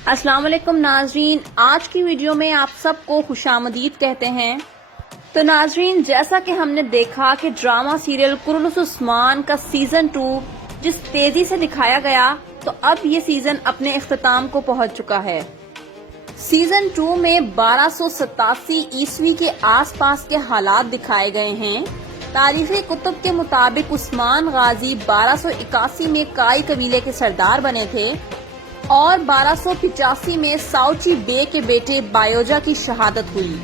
السلام علیکم ناظرین، آج کی ویڈیو میں آپ سب کو خوش آمدید کہتے ہیں۔ تو ناظرین، جیسا کہ ہم نے دیکھا کہ ڈرامہ سیریل کرولوس عثمان کا سیزن 2 جس تیزی سے دکھایا گیا، تو اب یہ سیزن اپنے اختتام کو پہنچ چکا ہے۔ سیزن 2 میں 1287 عیسوی کے آس پاس کے حالات دکھائے گئے ہیں۔ تاریخی کتب کے مطابق عثمان غازی 1281 میں کائی قبیلے کے سردار بنے تھے اور 1285 میں ساؤچی بے کے بیٹے بایوجا کی شہادت ہوئی۔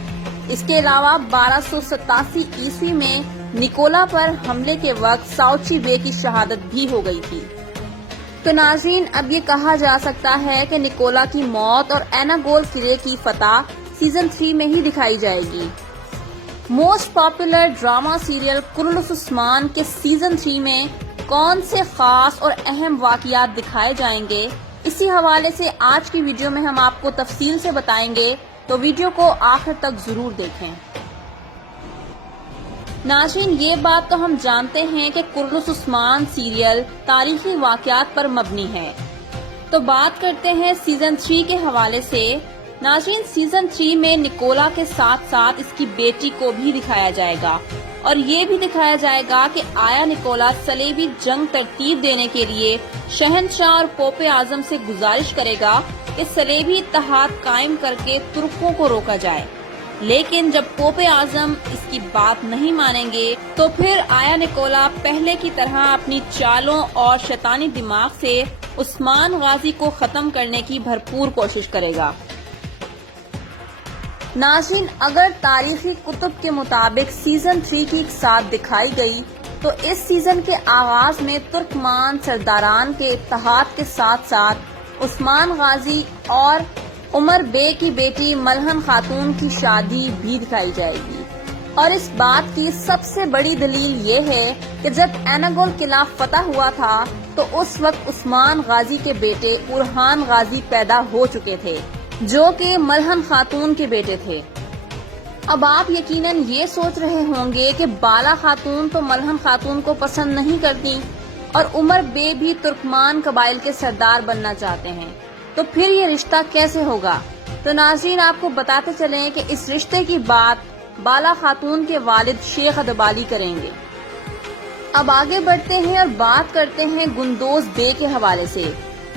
اس کے علاوہ 1287 عیسوی میں نکولا پر حملے کے وقت ساؤچی بے کی شہادت بھی ہو گئی تھی۔ تو ناظرین، اب یہ کہا جا سکتا ہے کہ نکولا کی موت اور ایناگول قلعے کی فتح سیزن 3 میں ہی دکھائی جائے گی۔ موسٹ پاپولر ڈرامہ سیریل کرولوس عثمان کے سیزن 3 میں کون سے خاص اور اہم واقعات دکھائے جائیں گے، اسی حوالے سے آج کی ویڈیو میں ہم آپ کو تفصیل سے بتائیں گے، تو ویڈیو کو آخر تک ضرور دیکھیں۔ ناظرین، یہ بات تو ہم جانتے ہیں کہ کرولوس عثمان سیریل تاریخی واقعات پر مبنی ہے، تو بات کرتے ہیں سیزن 3 کے حوالے سے۔ ناظرین، سیزن 3 میں نکولا کے ساتھ ساتھ اس کی بیٹی کو بھی دکھایا جائے گا، اور یہ بھی دکھایا جائے گا کہ آیا نکولا صلیبی جنگ ترتیب دینے کے لیے شہنشاہ اور پوپ اعظم سے گزارش کرے گا کہ صلیبی اتحاد قائم کر کے ترکوں کو روکا جائے، لیکن جب پوپ اعظم اس کی بات نہیں مانیں گے تو پھر آیا نکولا پہلے کی طرح اپنی چالوں اور شیطانی دماغ سے عثمان غازی کو ختم کرنے کی بھرپور کوشش کرے گا۔ ناظرین، اگر تاریخی کتب کے مطابق سیزن 3 کی اقساط دکھائی گئی تو اس سیزن کے آغاز میں ترکمان سرداران کے اتحاد کے ساتھ ساتھ عثمان غازی اور عمر بے کی بیٹی ملہن خاتون کی شادی بھی دکھائی جائے گی، اور اس بات کی سب سے بڑی دلیل یہ ہے کہ جب ایناگول قلعہ فتح ہوا تھا تو اس وقت عثمان غازی کے بیٹے اورحان غازی پیدا ہو چکے تھے، جو کہ ملہن خاتون کے بیٹے تھے۔ اب آپ یقیناً یہ سوچ رہے ہوں گے کہ بالا خاتون تو ملہن خاتون کو پسند نہیں کرتی اور عمر بے بھی ترکمان قبائل کے سردار بننا چاہتے ہیں، تو پھر یہ رشتہ کیسے ہوگا؟ تو ناظرین، آپ کو بتاتے چلیں کہ اس رشتے کی بات بالا خاتون کے والد شیخ ادبالی کریں گے۔ اب آگے بڑھتے ہیں اور بات کرتے ہیں گندوز بے کے حوالے سے۔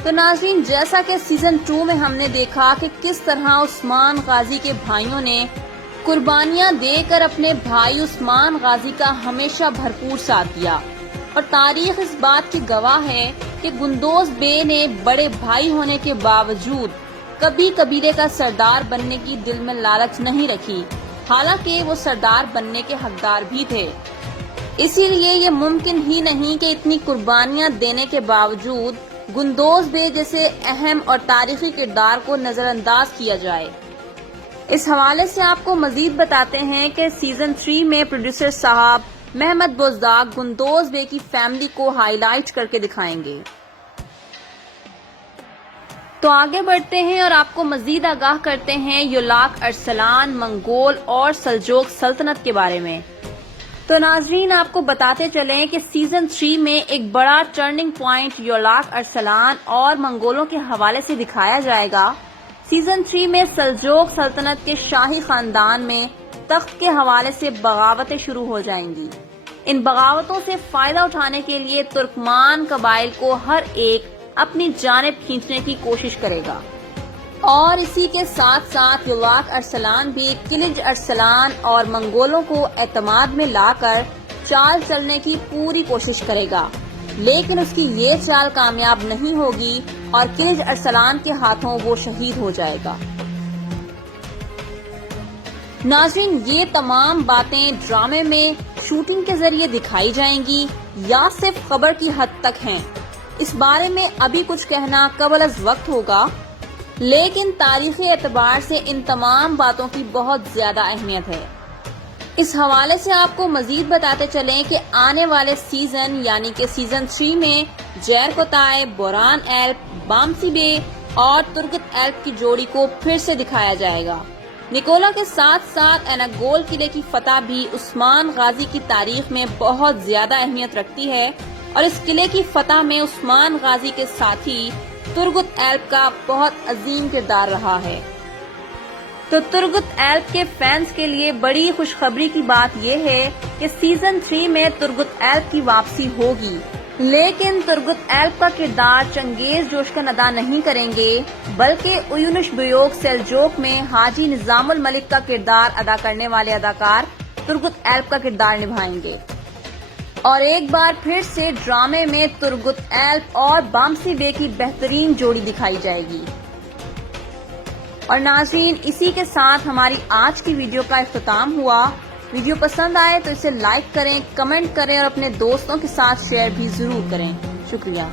تو ناظرین، جیسا کہ سیزن 2 میں ہم نے دیکھا کہ کس طرح عثمان غازی کے بھائیوں نے قربانیاں دے کر اپنے بھائی عثمان غازی کا ہمیشہ بھرپور ساتھ دیا، اور تاریخ اس بات کی گواہ ہے کہ گندوز بے نے بڑے بھائی ہونے کے باوجود کبھی قبیلے کا سردار بننے کی دل میں لالچ نہیں رکھی، حالانکہ وہ سردار بننے کے حقدار بھی تھے۔ اسی لیے یہ ممکن ہی نہیں کہ اتنی قربانیاں دینے کے باوجود گندوز بے جیسے اہم اور تاریخی کردار کو نظر انداز کیا جائے۔ اس حوالے سے آپ کو مزید بتاتے ہیں کہ سیزن 3 میں پروڈیوسر صاحب محمد بزدار گندوز بے کی فیملی کو ہائی لائٹ کر کے دکھائیں گے۔ تو آگے بڑھتے ہیں اور آپ کو مزید آگاہ کرتے ہیں یولاق ارسلان، منگول اور سلجوق سلطنت کے بارے میں۔ تو ناظرین، آپ کو بتاتے چلیں کہ سیزن 3 میں ایک بڑا ٹرننگ پوائنٹ یولاق ارسلان اور منگولوں کے حوالے سے دکھایا جائے گا۔ سیزن 3 میں سلجوق سلطنت کے شاہی خاندان میں تخت کے حوالے سے بغاوتیں شروع ہو جائیں گی۔ ان بغاوتوں سے فائدہ اٹھانے کے لیے ترکمان قبائل کو ہر ایک اپنی جانب کھینچنے کی کوشش کرے گا، اور اسی کے ساتھ ساتھ یولاق ارسلان بھی کلج ارسلان اور منگولوں کو اعتماد میں لا کر چال چلنے کی پوری کوشش کرے گا، لیکن اس کی یہ چال کامیاب نہیں ہوگی اور کلج ارسلان کے ہاتھوں وہ شہید ہو جائے گا۔ ناظرین، یہ تمام باتیں ڈرامے میں شوٹنگ کے ذریعے دکھائی جائیں گی یا صرف خبر کی حد تک ہیں، اس بارے میں ابھی کچھ کہنا قبل از وقت ہوگا، لیکن تاریخی اعتبار سے ان تمام باتوں کی بہت زیادہ اہمیت ہے۔ اس حوالے سے آپ کو مزید بتاتے چلیں کہ آنے والے سیزن یعنی کہ سیزن 3 میں جیرکوتائے، بوران ایلپ، بامسی بے اور ترگت ایلپ کی جوڑی کو پھر سے دکھایا جائے گا۔ نکولا کے ساتھ ساتھ ایناگول قلعے کی فتح بھی عثمان غازی کی تاریخ میں بہت زیادہ اہمیت رکھتی ہے، اور اس قلعے کی فتح میں عثمان غازی کے ساتھی ترگت ایلب کا بہت عظیم کردار رہا ہے۔ تو ترگت ایلب کے فینس کے لیے بڑی خوشخبری کی بات یہ ہے کہ سیزن 3 میں ترگت ایلب کی واپسی ہوگی، لیکن ترگت ایلب کا کردار چنگیز جوشکن ادا نہیں کریں گے، بلکہ اویونش بیوگ سیلجوک میں حاجی نظام الملک کا کردار ادا کرنے والے اداکار ترگت ایلب کا کردار نبھائیں گے، اور ایک بار پھر سے ڈرامے میں ترگت ایلب اور بامسی بے کی بہترین جوڑی دکھائی جائے گی۔ اور ناظرین، اسی کے ساتھ ہماری آج کی ویڈیو کا اختتام ہوا۔ ویڈیو پسند آئے تو اسے لائک کریں، کمنٹ کریں اور اپنے دوستوں کے ساتھ شیئر بھی ضرور کریں۔ شکریہ۔